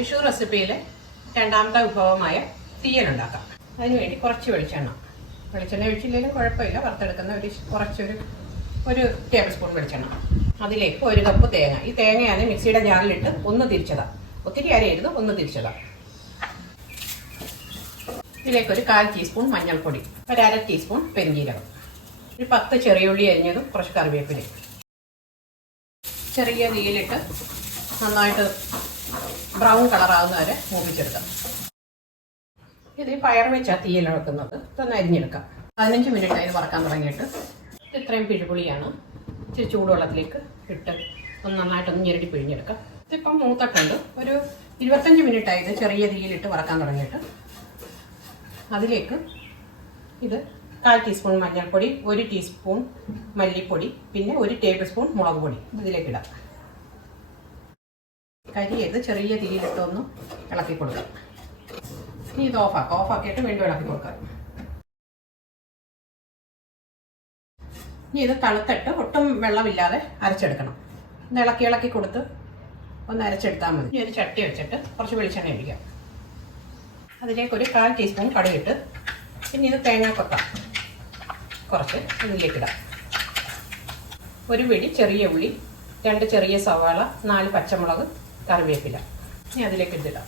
വിഷു റെസിപ്പിയിലെ രണ്ടാമത്തെ വിഭവമായ തീയലുണ്ടാക്കാം. അതിനുവേണ്ടി കുറച്ച് വെളിച്ചെണ്ണ ഒഴിച്ചില്ലെങ്കിലും കുഴപ്പമില്ല. വറുത്തെടുക്കുന്ന ഒരു ടേബിൾ സ്പൂൺ വെളിച്ചെണ്ണ. അതിലേക്ക് 1 കപ്പ് തേങ്ങ. ഈ തേങ്ങയാണ് മിക്സിയുടെ ജാറിലിട്ട് ഒന്ന് തിരിച്ചതാണ്. ഒത്തിരി അരയരുത്, ഒന്ന് തിരിച്ചതാണ്. ഇതിലേക്ക് 1/4 ടീസ്പൂൺ മഞ്ഞൾപ്പൊടി, 1/2 ടീസ്പൂൺ പെരിഞ്ജീരകം, ഒരു 10 ചെറിയ ഉള്ളി അരിഞ്ഞതും, കുറച്ച് കറിവേപ്പില. ചെറിയ തീയിലിട്ട് നന്നായിട്ട് ബ്രൗൺ കളറാകുന്ന വരെ മൂപ്പിച്ചെടുക്കാം. ഇത് പയർ വെച്ചാണ് തീയിൽ വെക്കുന്നത്. ഇതൊന്ന് അരിഞ്ഞെടുക്കാം. 15 മിനിറ്റ് അതിന് വറക്കാൻ തുടങ്ങിയിട്ട്. ഇത്രയും പിഴുപുളിയാണ്. ഇച്ചിരി ചൂടുവെള്ളത്തിലേക്ക് ഇട്ട് ഒന്ന് നന്നായിട്ടൊന്ന് ഞെരടി പിഴിഞ്ഞെടുക്കാം. ഇതിപ്പം മൂത്തിട്ടുണ്ട്. ഒരു 25 മിനിറ്റ് ആയത് ചെറിയ തീയിലിട്ട് വറക്കാൻ തുടങ്ങിയിട്ട്. അതിലേക്ക് ഇത് 1/4 ടീസ്പൂൺ മഞ്ഞൾപ്പൊടി, 1 ടീസ്പൂൺ മല്ലിപ്പൊടി, പിന്നെ 1 ടേബിൾ സ്പൂൺ മുളക് പൊടി ഇതിലേക്ക് ഇടാം. കരിയത് ചെറിയ തീയിലിട്ടൊന്ന് ഇളക്കി കൊടുക്കാം. ഇനി ഇത് ഓഫാക്കിയിട്ട് വീണ്ടും ഇളക്കി കൊടുക്കാം. ഇനി ഇത് തണുത്തിട്ട് ഒട്ടും വെള്ളമില്ലാതെ അരച്ചെടുക്കണം. ഇത് ഇളക്കി കൊടുത്ത് ഒന്ന് അരച്ചെടുത്താൽ മതി. ഇനി ഒരു ചട്ടി വെച്ചിട്ട് കുറച്ച് വെളിച്ചെണ്ണ ഒഴിക്കാം. അതിലേക്ക് 1/4 ടീസ്പൂൺ കടുകിട്ട്, പിന്നെ ഇത് തേങ്ങാക്കൊത്ത കുറച്ച് ഇതിലേക്കിടാം. 1 പിടി ചെറിയ ഉള്ളി, 2 ചെറിയ സവാള, 4 പച്ചമുളക്, കറിവേപ്പില. ഇനി അതിലേക്ക് ഇടാം.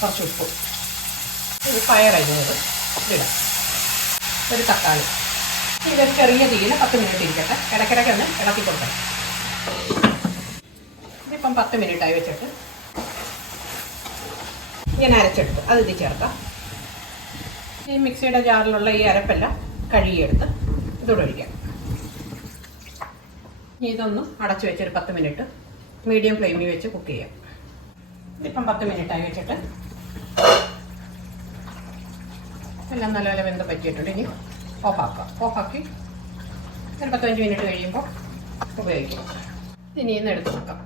കുറച്ച് ഉപ്പ്, ഇത് പയറരിഞ്ഞത് ഇടാം, 1 തക്കാളി. ഇതൊരു ചെറിയ തീയിൽ 10 മിനിറ്റ് ഇരിക്കട്ടെ. ഇടയ്ക്കിടയ്ക്ക് ഒന്ന് ഇളക്കി കൊടുക്കണം. ഇതിപ്പം 10 മിനിറ്റായി വെച്ചിട്ട് ഇങ്ങനെ അരച്ചെടുത്ത് അത് ഇത് ചേർക്കാം. ഈ മിക്സിയുടെ ജാറിലുള്ള ഈ അരപ്പെല്ലാം കഴുകിയെടുത്ത് ഇതോടെ ഒഴിക്കാം. ഇനി ഇതൊന്നും അടച്ചു വെച്ചൊരു 10 മിനിറ്റ് മീഡിയം ഫ്ലെയിമിൽ വെച്ച് കുക്ക് ചെയ്യാം. ഇതിപ്പം 10 മിനിറ്റായി വെച്ചിട്ട് എല്ലാം നല്ലപോലെ വെന്ത് പറ്റിയിട്ടുണ്ട്. ഇനി ഓഫാക്കി ഒരു 15 മിനിറ്റ് കഴിയുമ്പോൾ ഉപയോഗിക്കാം. ഇനി ഇന്ന് എടുത്ത് നോക്കാം.